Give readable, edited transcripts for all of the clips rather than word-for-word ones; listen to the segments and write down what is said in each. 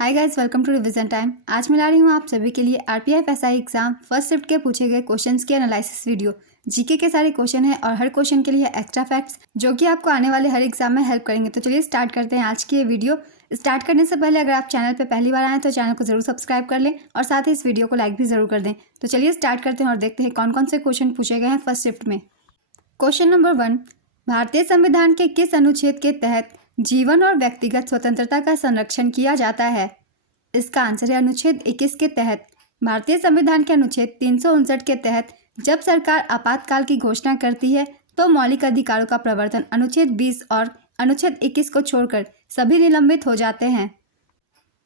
Hi guys, welcome to revision time. आज मैं ला रही हूँ आप सभी के लिए RPF SI exam first shift के पूछे गए क्वेश्चंस के एनालिसिस वीडियो। जीके के सारे क्वेश्चन हैं और हर क्वेश्चन के लिए एक्स्ट्रा फैक्ट्स जो कि आपको आने वाले हर एग्जाम में हेल्प करेंगे। तो चलिए स्टार्ट करते हैं आज की ये वीडियो। स्टार्ट करने से पहले अगर आप चैनल पर पहली बार आए तो चैनल को जरूर सब्सक्राइब कर लें और साथ ही इस वीडियो को लाइक भी जरूर कर दें। तो चलिए स्टार्ट करते हैं और देखते हैं कौन कौन से क्वेश्चन पूछे गए हैं फर्स्ट शिफ्ट में। क्वेश्चन नंबर 1, भारतीय संविधान के किस अनुच्छेद के तहत जीवन और व्यक्तिगत स्वतंत्रता का संरक्षण किया जाता है? इसका आंसर है अनुच्छेद 21 के तहत। भारतीय संविधान के अनुच्छेद 359 के तहत जब सरकार आपातकाल की घोषणा करती है तो मौलिक अधिकारों का प्रवर्तन अनुच्छेद 20 और अनुच्छेद 21 को छोड़कर सभी निलंबित हो जाते हैं।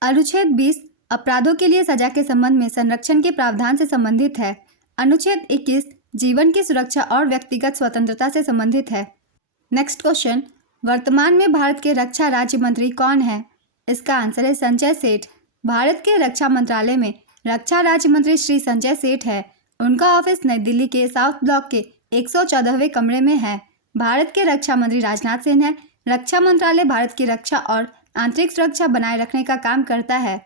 अनुच्छेद 20 अपराधों के लिए सजा के संबंध में संरक्षण के प्रावधान से संबंधित है। अनुच्छेद 21 जीवन की सुरक्षा और व्यक्तिगत स्वतंत्रता से संबंधित है। नेक्स्ट क्वेश्चन, वर्तमान में भारत के रक्षा राज्य मंत्री कौन है? इसका आंसर है संजय सेठ। भारत के रक्षा मंत्रालय में रक्षा राज्य मंत्री श्री संजय सेठ है। उनका ऑफिस नई दिल्ली के साउथ ब्लॉक के 114वें कमरे में है। भारत के रक्षा मंत्री राजनाथ सिंह है। रक्षा मंत्रालय भारत की रक्षा और आंतरिक सुरक्षा बनाए रखने का काम करता है।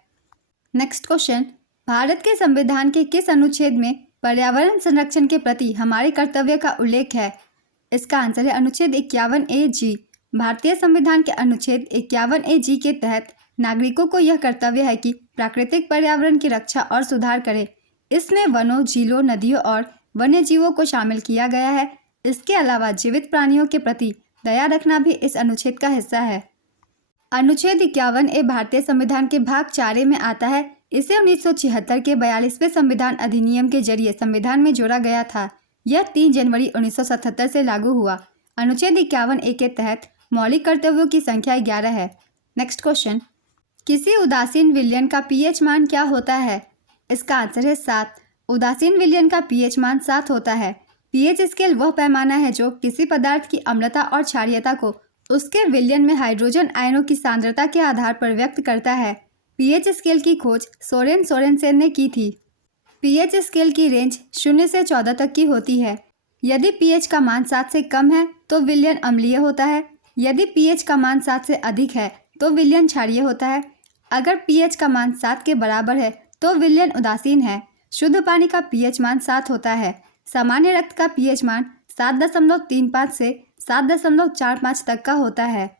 नेक्स्ट क्वेश्चन, भारत के संविधान के किस अनुच्छेद में पर्यावरण संरक्षण के प्रति हमारे कर्तव्य का उल्लेख है? इसका आंसर है अनुच्छेद 51A(g). भारतीय संविधान के अनुच्छेद 51A(g) के तहत नागरिकों को यह कर्तव्य है कि प्राकृतिक पर्यावरण की रक्षा और सुधार करें। इसमें वनों, झीलों, नदियों और वन्य जीवों को शामिल किया गया है। इसके अलावा जीवित प्राणियों के प्रति दया रखना भी इस अनुच्छेद का हिस्सा है। अनुच्छेद 51A भारतीय संविधान के भाग 4 में आता है। इसे 1976 के 42वें संविधान अधिनियम के जरिए संविधान में जोड़ा गया था। यह 3 जनवरी 1977 से लागू हुआ। अनुच्छेद 51A के तहत मौलिक कर्तव्यों की संख्या 11 है। नेक्स्ट क्वेश्चन, किसी उदासीन विलयन का पीएच मान क्या होता है? इसका आंसर है 7। उदासीन विलयन का पीएच मान 7 होता है। पीएच स्केल वह पैमाना है जो किसी पदार्थ की अम्लता और क्षारीयता को उसके विलयन में हाइड्रोजन आयनों की सांद्रता के आधार पर व्यक्त करता है। पीएच स्केल की खोज सोरेन सोरेनसेन ने की थी। पीएच स्केल की रेंज 0 से 14 तक की होती है। यदि पीएच का मान 7 से कम है तो विलयन अम्लीय होता है। यदि पीएच का मान 7 से अधिक है तो विलयन क्षारीय होता है। अगर पीएच का मान 7 के बराबर है तो विलयन उदासीन है। शुद्ध पानी का पीएच मान 7 होता है। सामान्य रक्त का पीएच मान 7.35 से 7.45 तक का होता है।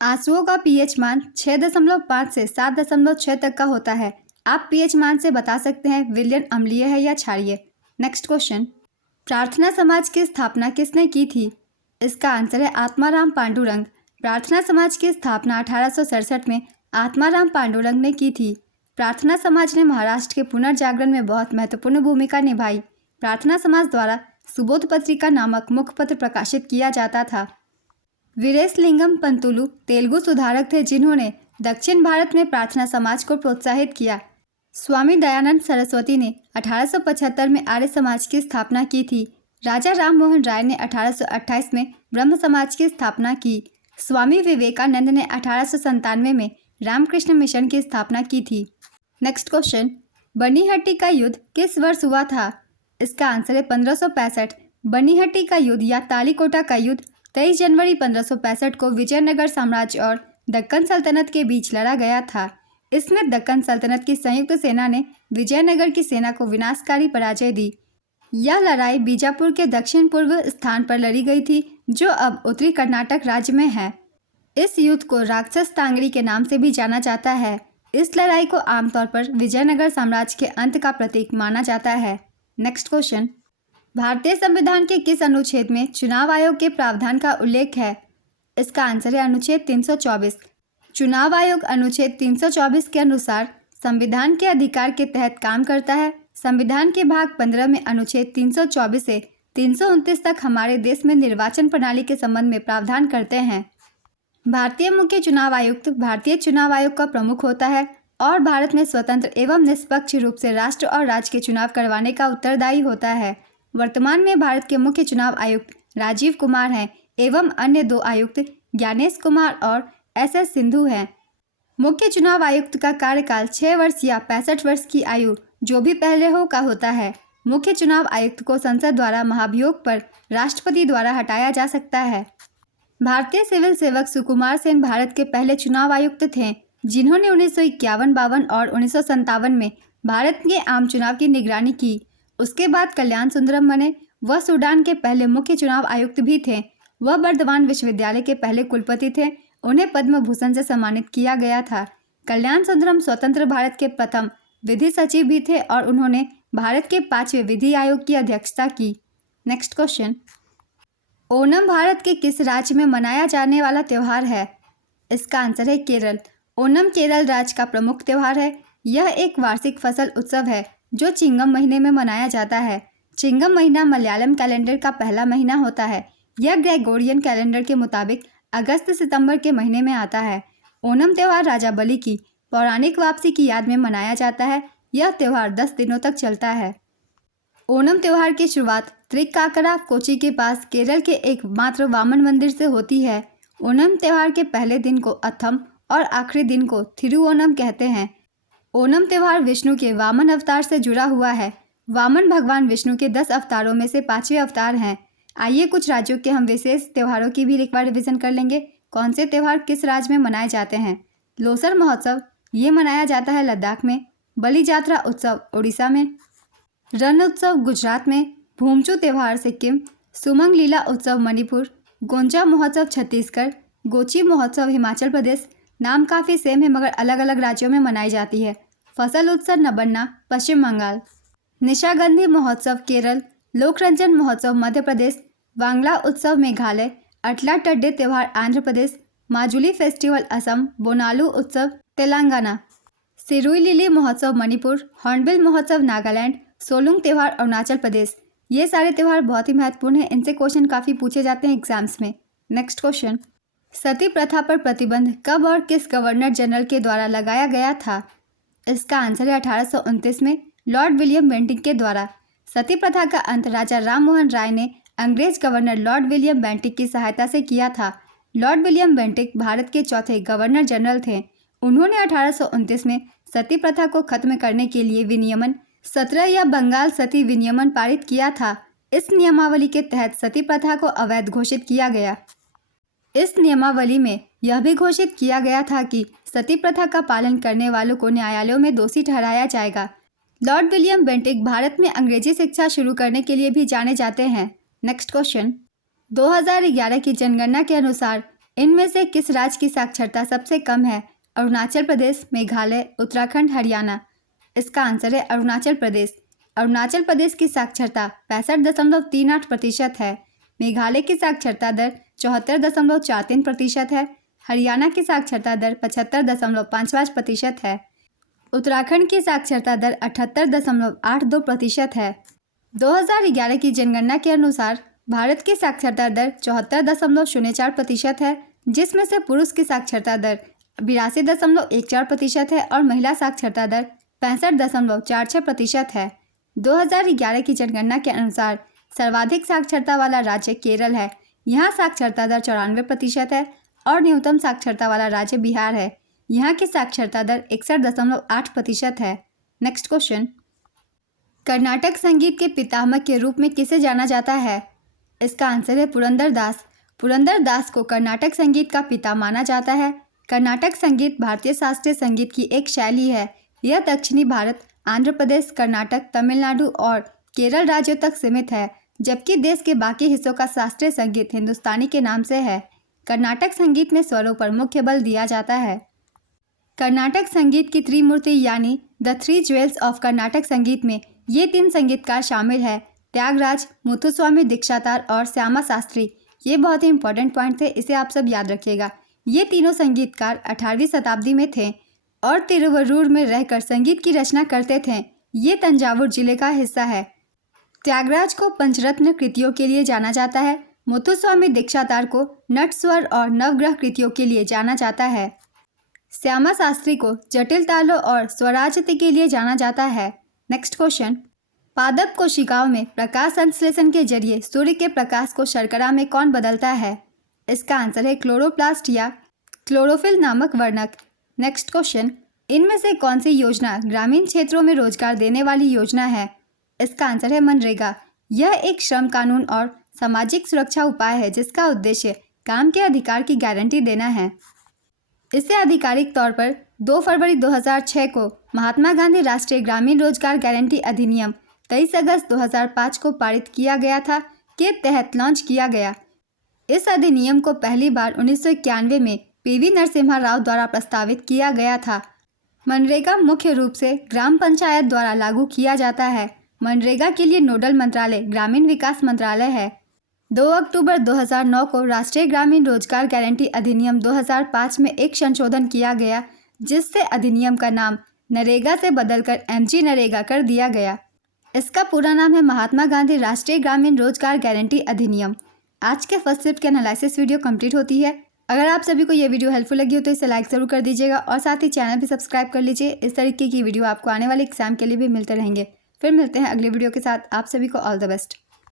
आंसुओं का पीएच मान 6.5 से 7.6 तक का होता है। आप पीएच मान से बता सकते हैं विलयन अम्लीय है या क्षारीय। नेक्स्ट क्वेश्चन, प्रार्थना समाज की स्थापना किसने की थी? इसका आंसर है आत्माराम पांडुरंग। प्रार्थना समाज की स्थापना 1867 में आत्माराम पांडुरंग ने की थी। प्रार्थना समाज ने महाराष्ट्र के पुनर्जागरण में बहुत महत्वपूर्ण भूमिका निभाई। प्रार्थना समाज द्वारा सुबोध पत्रिका नामक मुख्य पत्र प्रकाशित किया जाता था। वीरेशलिंगम पंतुलु तेलुगु सुधारक थे जिन्होंने दक्षिण भारत में प्रार्थना समाज को प्रोत्साहित किया। स्वामी दयानंद सरस्वती ने 1875 में आर्य समाज की स्थापना की थी। राजा राम मोहन राय ने 1828 में ब्रह्म समाज की स्थापना की। स्वामी विवेकानंद ने 1897 में रामकृष्ण मिशन की स्थापना की थी। नेक्स्ट क्वेश्चन, बनीहट्टी का युद्ध किस वर्ष हुआ था? इसका आंसर है 1565। बनीहट्टी का युद्ध या तालीकोटा का युद्ध 23 जनवरी 1565 को विजयनगर साम्राज्य और दक्कन सल्तनत के बीच लड़ा गया था। इसमें दक्कन सल्तनत की संयुक्त सेना ने विजयनगर की सेना को विनाशकारी पराजय दी। यह लड़ाई बीजापुर के दक्षिण पूर्व स्थान पर लड़ी गई थी जो अब उत्तरी कर्नाटक राज्य में है। इस युद्ध को राक्षस टांगरी के नाम से भी जाना जाता है। इस लड़ाई को आमतौर पर विजयनगर साम्राज्य के अंत का प्रतीक माना जाता है। नेक्स्ट क्वेश्चन, भारतीय संविधान के किस अनुच्छेद में चुनाव आयोग के प्रावधान का उल्लेख है? इसका आंसर है अनुच्छेद 324। चुनाव आयोग अनुच्छेद 324 के अनुसार संविधान के अधिकार के तहत काम करता है। संविधान के भाग 15 में अनुच्छेद 324 से 329 तक हमारे देश में निर्वाचन प्रणाली के संबंध में प्रावधान करते हैं। भारतीय मुख्य चुनाव आयुक्त भारतीय चुनाव आयोग का प्रमुख होता है और भारत में स्वतंत्र एवं निष्पक्ष रूप से राष्ट्र और राज्य के चुनाव करवाने का उत्तरदायी होता है। वर्तमान में भारत के मुख्य चुनाव आयुक्त राजीव कुमार हैं एवं अन्य 2 आयुक्त ज्ञानेश कुमार और SS सिंधु हैं। मुख्य चुनाव आयुक्त का कार्यकाल 6 वर्ष या 65 वर्ष की आयु जो भी पहले हो का होता है। मुख्य चुनाव आयुक्त को संसद द्वारा महाभियोग पर राष्ट्रपति द्वारा हटाया जा सकता है। भारतीय सिविल सेवक सुकुमार सेन भारत के पहले चुनाव आयुक्त थे। जिन्होंने 1951-52 और 1957 में भारत के आम चुनाव की निगरानी की। उसके बाद कल्याण सुंदरम बने। वह सूडान के पहले मुख्य चुनाव आयुक्त भी थे। वह बर्दवान विश्वविद्यालय के पहले कुलपति थे। उन्हें पद्म भूषण से सम्मानित किया गया था। कल्याण सुंदरम स्वतंत्र भारत के प्रथम विधि सचिव भी थे और उन्होंने भारत के 5वें विधि आयोग की अध्यक्षता की। नेक्स्ट क्वेश्चन, ओणम भारत के किस राज्य में मनाया जाने वाला त्यौहार है? इसका आंसर है केरल। ओणम केरल राज्य का प्रमुख त्यौहार है। यह एक वार्षिक फसल उत्सव है जो चिंगम महीने में मनाया जाता है। चिंगम महीना मलयालम कैलेंडर का पहला महीना होता है। यह ग्रेगोरियन कैलेंडर के मुताबिक अगस्त सितंबर के महीने में आता है। ओणम त्यौहार राजा बलि की पौराणिक वापसी की याद में मनाया जाता है। यह त्यौहार 10 दिनों तक चलता है। ओणम त्यौहार की शुरुआत त्रिक्काकरा कोची के पास केरल के एकमात्र वामन मंदिर से होती है। ओणम त्यौहार के पहले दिन को अथम और आखिरी दिन को थिरुओणम कहते हैं। ओणम त्यौहार विष्णु के वामन अवतार से जुड़ा हुआ है। वामन भगवान विष्णु के 10 अवतारों में से 5वें अवतार हैं। आइए कुछ राज्यों के हम विशेष त्योहारों की भी एक बार रिविजन कर लेंगे। कौन से त्यौहार किस राज्य में मनाए जाते हैं? लोसर महोत्सव ये मनाया जाता है लद्दाख में। बलि जात्रा उत्सव उड़ीसा में। रण उत्सव गुजरात में। भूमचू त्यौहार सिक्किम। सुमंग लीला उत्सव मणिपुर। गोंजा महोत्सव छत्तीसगढ़। गोची महोत्सव हिमाचल प्रदेश। नाम काफ़ी सेम है मगर अलग अलग राज्यों में मनाई जाती है। फसल उत्सव नबन्ना पश्चिम बंगाल। निशागंधी महोत्सव केरल। लोकरंजन महोत्सव मध्य प्रदेश। वांगला उत्सव मेघालय। अटला टड्डे त्यौहार आंध्र प्रदेश। माजुली फेस्टिवल असम। बोनालू उत्सव तेलंगाना। सिरुई लिली महोत्सव मणिपुर। हॉर्नबिल महोत्सव नागालैंड। सोलुंग त्यौहार अरुणाचल प्रदेश। ये सारे त्यौहार बहुत ही महत्वपूर्ण हैं। इनसे क्वेश्चन काफ़ी पूछे जाते हैं एग्जाम्स में। नेक्स्ट क्वेश्चन, सती प्रथा पर प्रतिबंध कब और किस गवर्नर जनरल के द्वारा लगाया गया था? इसका आंसर है 1829 में लॉर्ड विलियम बेंटिक के द्वारा। सती प्रथा का अंत राजा राम मोहन राय ने अंग्रेज गवर्नर लॉर्ड विलियम बेंटिक की सहायता से किया था। लॉर्ड विलियम बेंटिक भारत के चौथे गवर्नर जनरल थे। उन्होंने 1829 में सती प्रथा को खत्म करने के लिए विनियमन 17 या बंगाल सती विनियमन पारित किया था। इस नियमावली के तहत सती प्रथा को अवैध घोषित किया गया। इस नियमावली में यह भी घोषित किया गया था कि सती प्रथा का पालन करने वालों को न्यायालयों में दोषी ठहराया जाएगा। लॉर्ड विलियम बेंटिक भारत में अंग्रेजी शिक्षा शुरू करने के लिए भी जाने जाते हैं। नेक्स्ट क्वेश्चन, 2011 की जनगणना के अनुसार इनमें से किस राज्य की साक्षरता सबसे कम है? अरुणाचल प्रदेश, मेघालय, उत्तराखंड, हरियाणा। इसका आंसर है अरुणाचल प्रदेश। अरुणाचल प्रदेश की साक्षरता 65.38% है। मेघालय की साक्षरता दर 74.43% है। हरियाणा की साक्षरता दर 75.55% है। उत्तराखंड की साक्षरता दर 78.82% है। 2011 की जनगणना के अनुसार भारत की साक्षरता दर 74.04% है, जिसमें से पुरुष की साक्षरता दर 82.14% है और महिला साक्षरता दर 65.46% है। 2011 की जनगणना के अनुसार सर्वाधिक साक्षरता वाला राज्य केरल है। यहाँ साक्षरता दर 94% है और न्यूनतम साक्षरता वाला राज्य बिहार है। यहाँ की साक्षरता दर 61.8% है। नेक्स्ट क्वेश्चन, कर्नाटक संगीत के पितामह के रूप में किसे जाना जाता है? इसका आंसर है पुरंदर दास। पुरंदर दास को कर्नाटक संगीत का पिता माना जाता है। कर्नाटक संगीत भारतीय शास्त्रीय संगीत की एक शैली है। यह दक्षिणी भारत, आंध्र प्रदेश, कर्नाटक, तमिलनाडु और केरल राज्यों तक सीमित है, जबकि देश के बाकी हिस्सों का शास्त्रीय संगीत हिंदुस्तानी के नाम से है। कर्नाटक संगीत में स्वरों पर मुख्य बल दिया जाता है। कर्नाटक संगीत की त्रिमूर्ति यानी the three jewels of Karnataka संगीत में ये 3 संगीतकार शामिल है, त्यागराज, मुथुस्वामी दीक्षितार और श्यामा शास्त्री। ये बहुत ही इंपॉर्टेंट पॉइंट थे, इसे आप सब याद रखिएगा। ये तीनों संगीतकार 18वीं शताब्दी में थे और तिरुवरूर में रहकर संगीत की रचना करते थे। ये तंजावुर जिले का हिस्सा है। त्यागराज को पंचरत्न कृतियों के लिए जाना जाता है। मुथुस्वामी दीक्षितार को नटस्वर और नवग्रह कृतियों के लिए जाना जाता है। श्यामा शास्त्री को जटिल तालों और स्वराजति के लिए जाना जाता है। नेक्स्ट क्वेश्चन, पादप कोशिकाओं में प्रकाश संश्लेषण के जरिए सूर्य के प्रकाश को शर्करा में कौन बदलता है? इसका आंसर है क्लोरोप्लास्ट या क्लोरोफिल नामक वर्णक। नेक्स्ट क्वेश्चन, इनमें से कौन सी योजना ग्रामीण क्षेत्रों में रोजगार देने वाली योजना है? इसका आंसर है मनरेगा। यह एक श्रम कानून और सामाजिक सुरक्षा उपाय है जिसका उद्देश्य काम के अधिकार की गारंटी देना है। इसे आधिकारिक तौर पर 2 फरवरी 2006 को महात्मा गांधी राष्ट्रीय ग्रामीण रोजगार गारंटी अधिनियम 23 अगस्त 2005 को पारित किया गया था के तहत लॉन्च किया गया। इस अधिनियम को पहली बार 1991 में पीवी नरसिम्हा राव द्वारा प्रस्तावित किया गया था। मनरेगा मुख्य रूप से ग्राम पंचायत द्वारा लागू किया जाता है। मनरेगा के लिए नोडल मंत्रालय ग्रामीण विकास मंत्रालय है। 2 अक्टूबर 2009 को राष्ट्रीय ग्रामीण रोजगार गारंटी अधिनियम 2005 में एक संशोधन किया गया, जिससे अधिनियम का नाम नरेगा से बदलकर एमजी नरेगा कर दिया गया। इसका पूरा नाम है महात्मा गांधी राष्ट्रीय ग्रामीण रोजगार गारंटी अधिनियम। आज के फर्स्ट शिफ्ट के एनालिसिस वीडियो कंप्लीट होती है। अगर आप सभी को ये वीडियो हेल्पफुल लगी हो तो इसे लाइक ज़रूर कर दीजिएगा और साथ ही चैनल भी सब्सक्राइब कर लीजिए। इस तरीके की वीडियो आपको आने वाले एग्जाम के लिए भी मिलते रहेंगे। फिर मिलते हैं अगले वीडियो के साथ। आप सभी को ऑल द बेस्ट।